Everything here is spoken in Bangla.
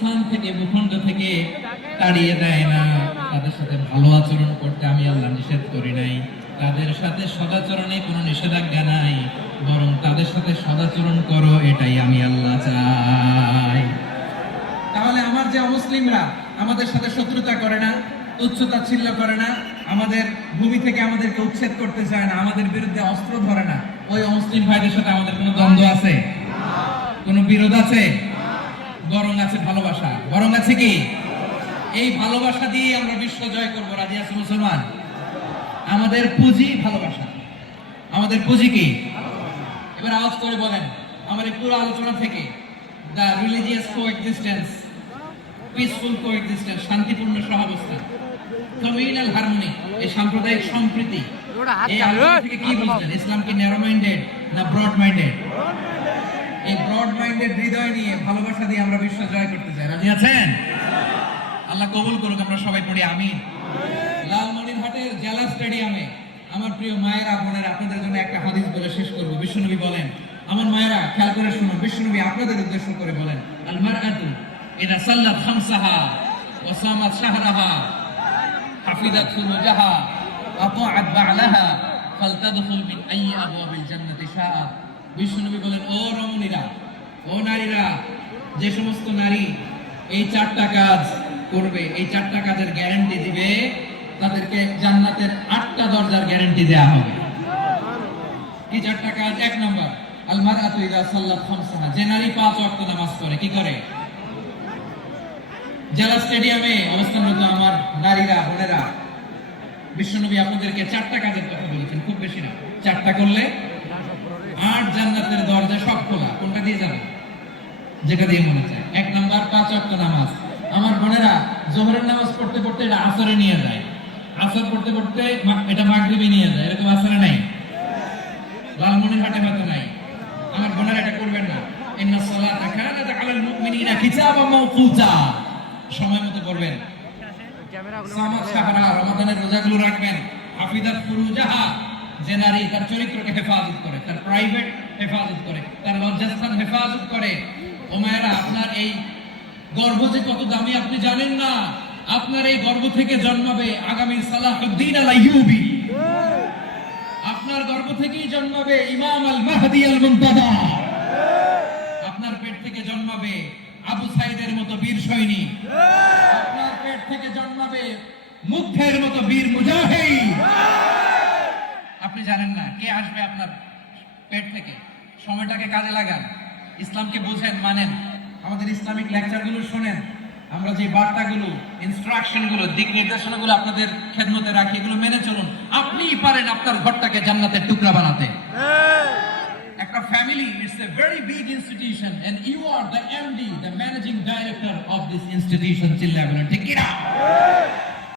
অবস্থান থেকে, ভূখণ্ড থেকে তাড়িয়ে দেয় না। তাদের সাথে ভালো আচরণ করতে আমি আল্লাহ নিষেধ করি নাই, তাদের সাথে সদাচরণে কোনো নিষেধাজ্ঞা নাই, বরং তাদের সাথে সদাচরণ করো, এটাই আমি আল্লাহ চাই। তাহলে আমার যে অমুসলিমরা আমাদের সাথে শত্রুতা করে না, তুচ্ছ-তাচ্ছিল্য করে না, আমাদের ভূমি থেকে আমাদেরকে উচ্ছেদ করতে চায় না, আমাদের বিরুদ্ধে অস্ত্র ধরে না, ওই অমুসলিম ভাইদের সাথে আমাদের কোনো দ্বন্দ্ব আছে? কোনো বিরোধ আছে? বরং আছে ভালোবাসা। বরং আছে কি? এই ভালোবাসা দিয়ে আমরা বিশ্ব জয় করবো। রাজি আছে মুসলমান? আমাদের পুঁজি ভালোবাসা। আমাদের পুঁজি কি? এবার আওয়াজ করে বলেন আমার এই পুরো আলোচনা থেকে, the religious coexistence, peaceful coexistence, শান্তিপূর্ণ সহাবস্থান, কমিউনাল হারমোনি, এই সাম্প্রদায়িক সম্প্রীতি, এই আলোচনা থেকে কি বুঝলেন? ইসলাম কি ন্যারো মাইন্ডেড না ব্রড মাইন্ডেড? এই ব্রড মাইন্ডেড হৃদয় নিয়ে, ভালোবাসা দিয়ে আমরা বিশ্ব জয় করতে চাই। রাজি আছেন? আল্লাহ কবুল করুক। আমরা সবাই পড়ি আমিন। লালমনিরহাটের জেলা স্টেডিয়ামে আমার প্রিয় মায়েরা, বোনেরা, আপনাদের জন্য একটা হাদিস বলে শেষ করব। বিশ্বনবী বলেন, আমার মায়েরা খেয়াল করে শুনুন, বিশ্বনবী আপনাদের উদ্দেশ্য করে বলেন, আল মারআতু ইযা সাল্লাত খামসাহা ওয়া সামাত শাহরাহা হাফিজাত ফুরুজাহা আতাআত বা'লাহা ফালতাদখুল মিন আইয়ি আবওয়াবিল জান্নাতি শাআ। বিশ্বনবী বলেন, ও রমণীরা, ও নারীরা, যে সমস্ত নারী এই চারটা কাজ করবে, এই চারটা কাজের গ্যারান্টি দিবে, তাদেরকে জান্নাতের 8টা দরজার গ্যারান্টি দেয়া হবে। কি চারটা কাজ? 1 নম্বর, আল মারআতু ইযা সাল্লাত খামসাহা, যে নারী 5 ওয়াক্ত নামাজ পড়ে। কি করে? জেলা স্টেডিয়ামে অবস্থানরত আমার নারীরা, বোনেরা, বিশ্বনবী আপনাদেরকে 4টা কাজের কথা বলেছেন, খুব বেশি না। 4টা করলে 8 জান্নাতের দরজা সব খোলা। কোনটা দিয়ে যাবে? যেটা দিয়ে মনে চায়। 1 নাম্বার 5 ওয়াক্ত নামাজ। আমার বোনেরা যোহরের নামাজ পড়তে পড়তে এটা আসরে নিয়ে যায়, আসর পড়তে পড়তে এটা মাগরিবে নিয়ে যায়। এরকম আসরে নাই? লালমনিরহাটে হয়তো নাই। আমার বোনেরা এটা করবেন না। ইন্নাস সালাতা কানাত আলাল মুমিনিনা কিতাবাম মাওকুতা, সময় মতো পড়বেন। সামাত শাহরা, রমাদানের রোজাগুলো রাখবেন। হাফিজাত ফুরুজাহা, যে নারী তার চরিত্রকে হেফাজত করে, তার প্রাইভেট হেফাজত করে, তার লজ্জাস্থান হেফাজত করে। ও মায়েরা, আপনার এই গর্ভ যে কত দামি আপনি জানেন না। আপনার এই গর্ভ থেকে জন্মাবে আগামী সালাহুদ্দিন আল আইয়ুবী। আপনার গর্ভ থেকেই জন্মাবে ইমাম আল মাহদি আল মুনতাদা। আপনার পেট থেকে জন্মাবে আবু সাইদের মতো বীর সৈনিক। আপনার পেট থেকে জন্মাবে মুগ্ধের মতো বীর মুজাহিদ। আপনি জানেন না কে আসবে আপনার পেট থেকে। সময়টাকে কাজে লাগান, ইসলামকে বুঝেন, মানেন, আমাদের ইসলামিক লেকচারগুলো শোনেন। আমরা যে বার্তাগুলো, ইনস্ট্রাকশনগুলো, দিক নির্দেশনাগুলো আপনাদের খেদমতে রাখি, এগুলো মেনে চলুন। আপনিই পারেন আপনার ঘরটাকে জান্নাতের টুকরা বানাতে। একটা family, it's a very big institution and you are the MD, the managing director of this institution. চিল্লায় বলেন ঠিক কি না?